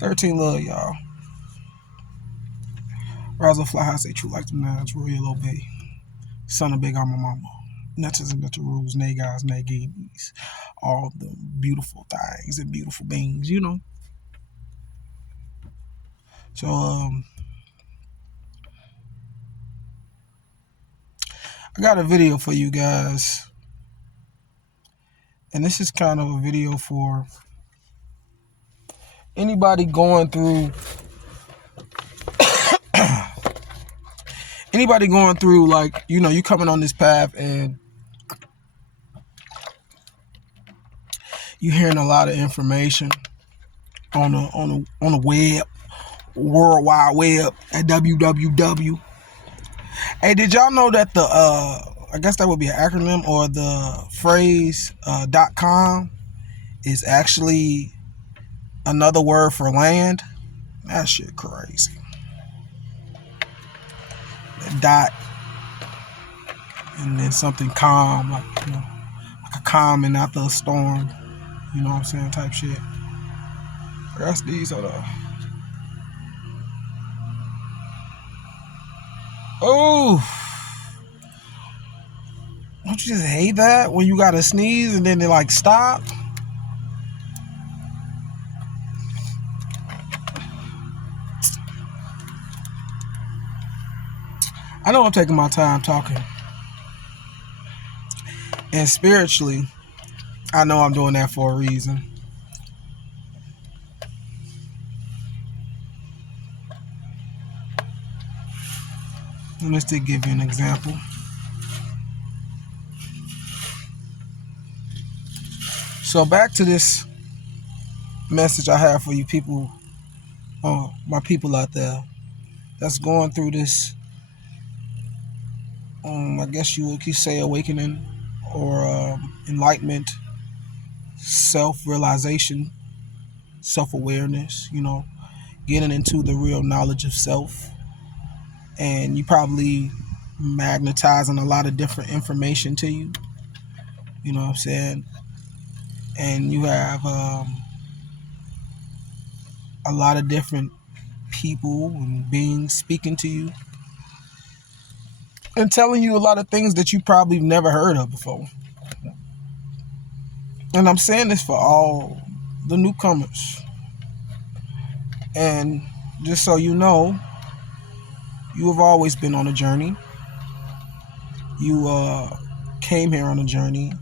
13 love, y'all. Razzle fly high, say true like the nines, royal obey. Son of big armor mama. Nutters and nutter rules, nay guys, nay gamies. All the beautiful things and beautiful beings, you know. So, I got a video for you guys. And this is kind of a video for anybody going through like, you know, you coming on this path and you hearing a lot of information on the web, World Wide Web at www. Hey, did y'all know that the I guess that would be an acronym, or the phrase .com is actually another word for land? That shit crazy. Dot and then something calm, like, you know, like a calming after a storm, you know what I'm saying, type shit. That's these are the don't you just hate that when you gotta sneeze and then they like stop? I know I'm taking my time talking. And spiritually, I know I'm doing that for a reason. Let me just give you an example. So back to this message I have for you people, my people out there that's going through this, I guess you could say awakening or enlightenment, self-realization, self-awareness, you know, getting into the real knowledge of self. And you probably magnetizing a lot of different information to you, you know what I'm saying? And you have a lot of different people and beings speaking to you and telling you a lot of things that you probably never heard of before. And I'm saying this for all the newcomers. And just so you know, you have always been on a journey. You came here on a journey,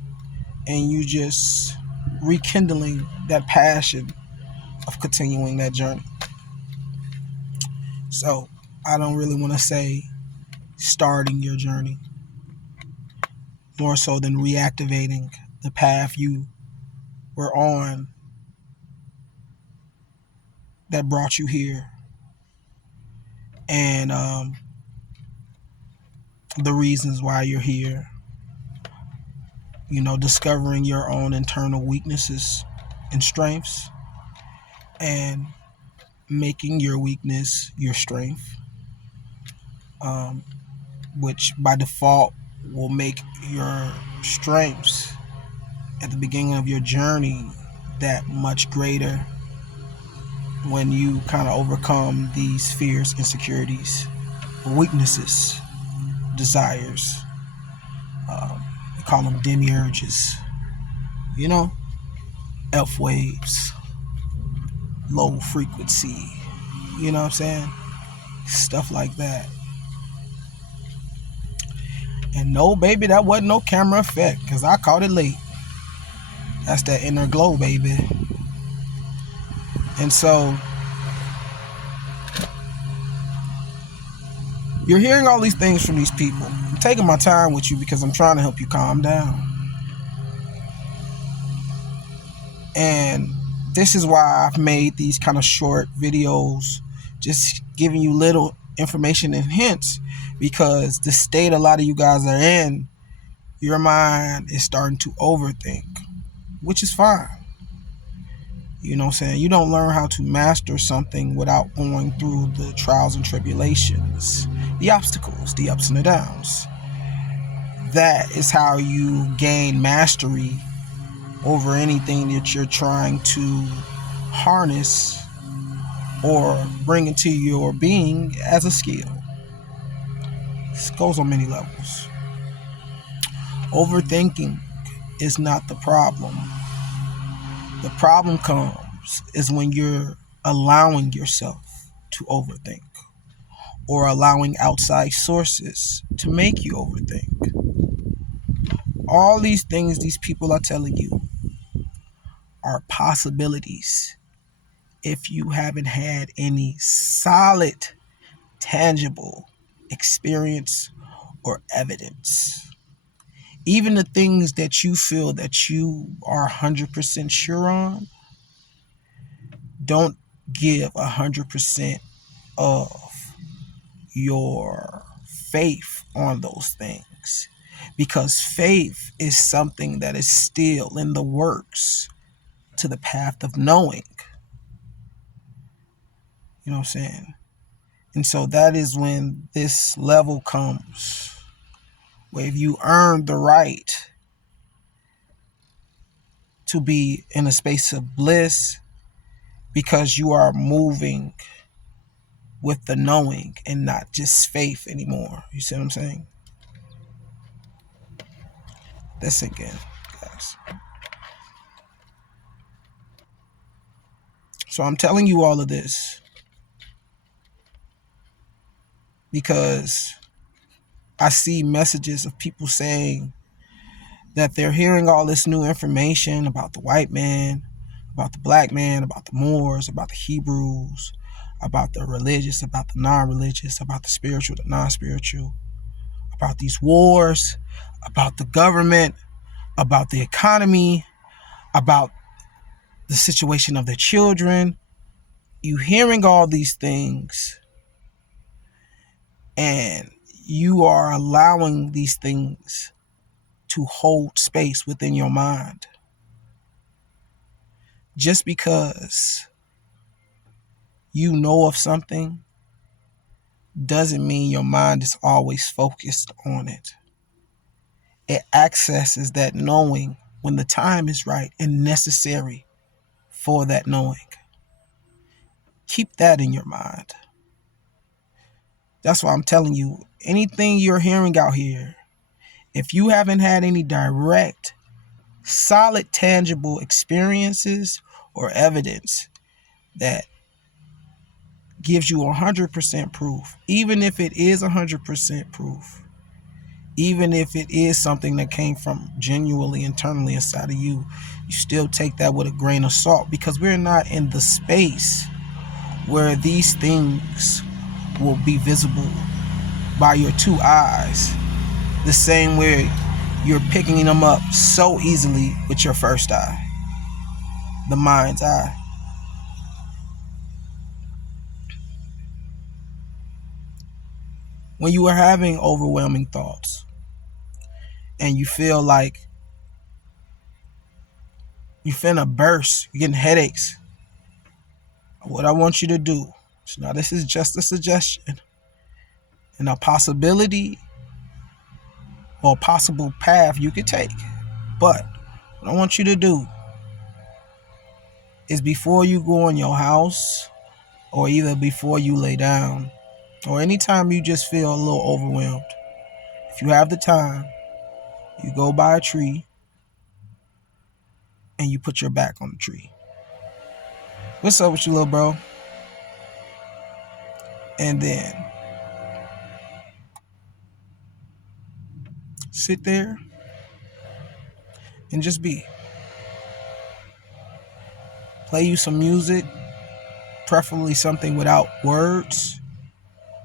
and you just rekindling that passion of continuing that journey. So I don't really want to say starting your journey, more so than reactivating the path you were on that brought you here, and the reasons why you're here. You know, discovering your own internal weaknesses and strengths, and making your weakness your strength, which by default will make your strengths at the beginning of your journey that much greater when you kind of overcome these fears, insecurities, weaknesses, desires. We call them demiurges, you know, F waves, low frequency, you know what I'm saying? Stuff like that. And no, baby, that wasn't no camera effect, because I caught it late. That's that inner glow, baby. And so you're hearing all these things from these people. I'm taking my time with you because I'm trying to help you calm down. And this is why I've made these kind of short videos, just giving you little information and hints, because the state a lot of you guys are in, your mind is starting to overthink, which is fine. You know what I'm saying? You don't learn how to master something without going through the trials and tribulations, the obstacles, the ups and the downs. That is how you gain mastery over anything that you're trying to harness or bring into your being as a skill. This goes on many levels. Overthinking is not the problem. The problem comes is when you're allowing yourself to overthink or allowing outside sources to make you overthink. All these things these people are telling you are possibilities if you haven't had any solid, tangible experience or evidence. Even the things that you feel that you are 100% sure on, don't give 100% of your faith on those things, because faith is something that is still in the works to the path of knowing. You know what I'm saying? And so that is when this level comes, where if you earn the right to be in a space of bliss because you are moving with the knowing and not just faith anymore. You see what I'm saying? Let's sink in, guys. So I'm telling you all of this because I see messages of people saying that they're hearing all this new information about the white man, about the black man, about the Moors, about the Hebrews, about the religious, about the non-religious, about the spiritual, the non-spiritual, about these wars, about the government, about the economy, about the situation of their children. You hearing all these things and you are allowing these things to hold space within your mind. Just because you know of something doesn't mean your mind is always focused on it. It accesses that knowing when the time is right and necessary for that knowing. Keep that in your mind. That's why I'm telling you, anything you're hearing out here, if you haven't had any direct, solid, tangible experiences or evidence that gives you 100% proof, even if it is 100% proof, even if it is something that came from genuinely internally inside of you, you still take that with a grain of salt, because we're not in the space where these things will be visible by your two eyes the same way you're picking them up so easily with your first eye, the mind's eye. When you are having overwhelming thoughts and you feel like you're finna burst, you're getting headaches, what I want you to do, so now this is just a suggestion and a possibility or a possible path you could take, but what I want you to do is, before you go in your house, or either before you lay down, or anytime you just feel a little overwhelmed, if you have the time, you go by a tree and you put your back on the tree. What's up with you, little bro? And then sit there and just be. Play you some music, preferably something without words,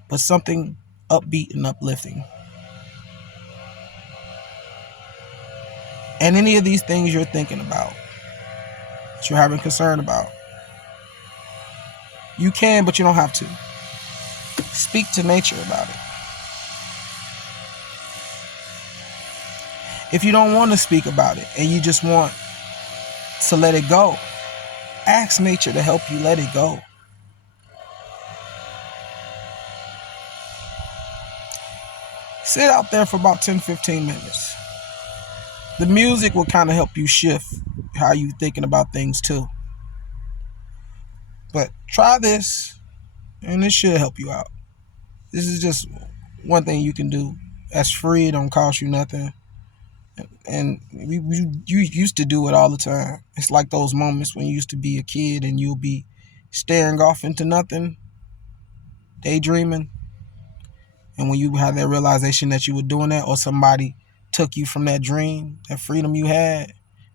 but something upbeat and uplifting. And any of these things you're thinking about, that you're having concern about, you can, but you don't have to. Speak to nature about it. If you don't want to speak about it and you just want to let it go, ask nature to help you let it go. Sit out there for about 10-15 minutes. The music will kind of help you shift how you're thinking about things too. But try this, and it should help you out. This is just one thing you can do. That's free. It don't cost you nothing. And you used to do it all the time. It's like those moments when you used to be a kid and you'll be staring off into nothing, daydreaming. And when you have that realization that you were doing that, or somebody took you from that dream, that freedom you had,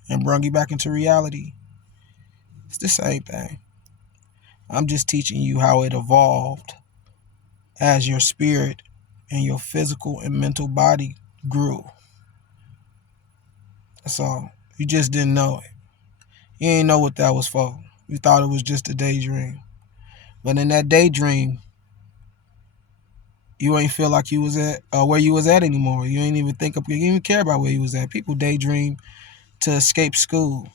and brought you back into reality, it's the same thing. I'm just teaching you how it evolved as your spirit and your physical and mental body grew. That's all. You just didn't know it. You ain't know what that was for. You thought it was just a daydream. But in that daydream, you ain't feel like you was at where you was at anymore. You ain't even think of, you didn't even care about where you was at. People daydream to escape school.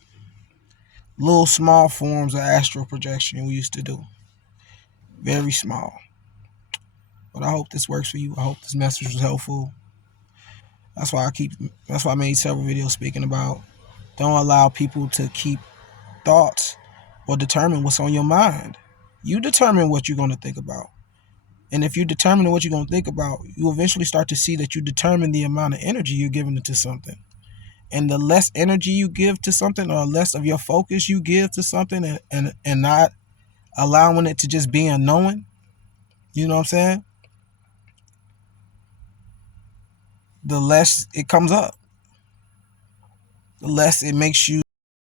Little small forms of astral projection we used to do. Very small. But I hope this works for you. I hope this message was helpful. That's why I made several videos speaking about don't allow people to keep thoughts or determine what's on your mind. You determine what you're going to think about. And if you determine what you're going to think about, you eventually start to see that you determine the amount of energy you're giving to something. And the less energy you give to something, or less of your focus you give to something, and not allowing it to just be unknowing, you know what I'm saying? The less it comes up, the less it makes you